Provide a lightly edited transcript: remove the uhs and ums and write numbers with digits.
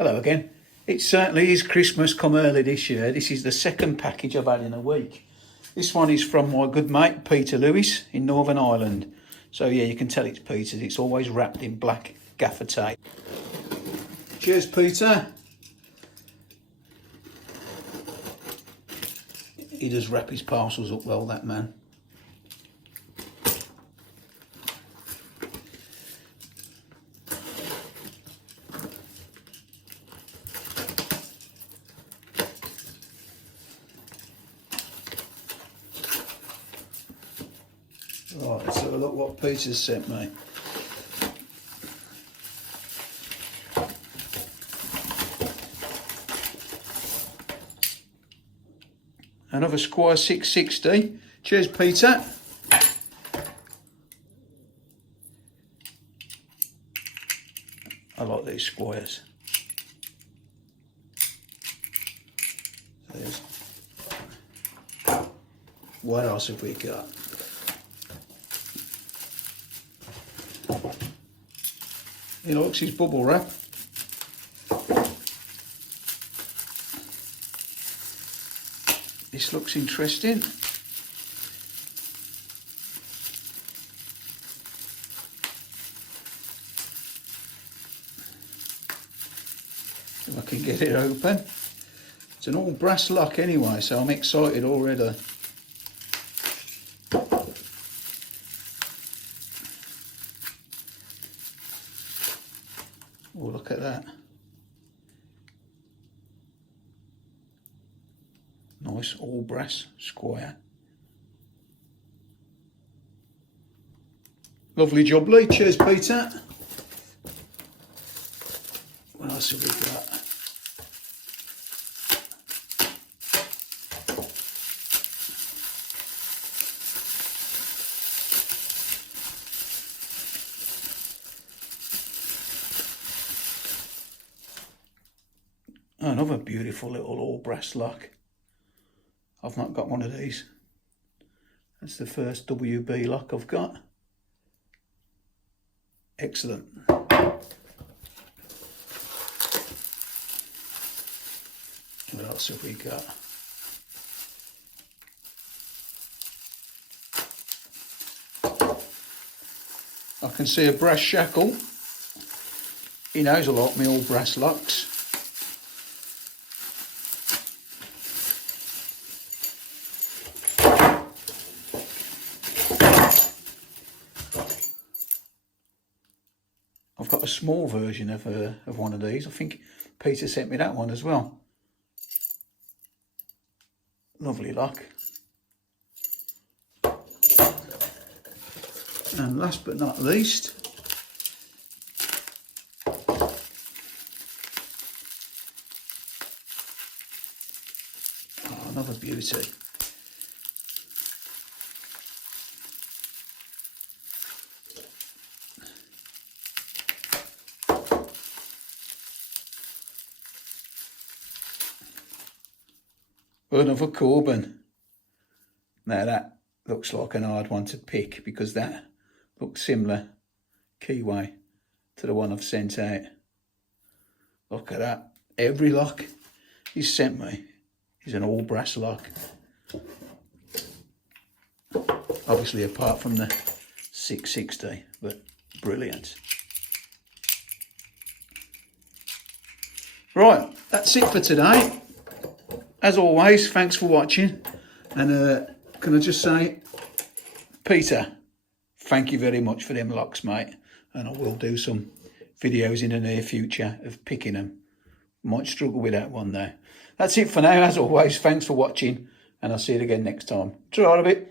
Hello again. It certainly is Christmas come early this year. This is the second package I've had in a week. This one is from my good mate Peter Lewis in Northern Ireland. So yeah, you can tell it's Peter's. It's always wrapped in black gaffer tape. Cheers, Peter. He does wrap his parcels up well, that man. Right, let's have a look what Peter's sent me. Another Squire 660. Cheers, Peter. I like these Squires. There's. What else have we got? He likes his bubble wrap. This looks interesting. If I can get it open. It's an all brass lock anyway, so I'm excited already. Oh, look at that. Nice all brass Squire. Lovely job, Lee. Cheers, Peter. What else have we got? Another beautiful little all brass lock. I've not got one of these. That's the first WB lock I've got. Excellent. What else have we got? I can see a brass shackle. He knows I like my all brass locks. I've got a small version of one of these. I think Peter sent me that one as well. Lovely lock. And last but not least, another beauty. Another Corbin. Now that looks like an hard one to pick because that looks similar keyway to the one I've sent out. Look at that. Every lock he's sent me is an all brass lock. Obviously apart from the 660, but brilliant. Right, that's it for today. As always, thanks for watching, and can I just say, Peter, thank you very much for them locks, mate, and I will do some videos in the near future of picking them. Might struggle with that one though. That's it for now. As always, thanks for watching, and I'll see you again next time. Try a bit.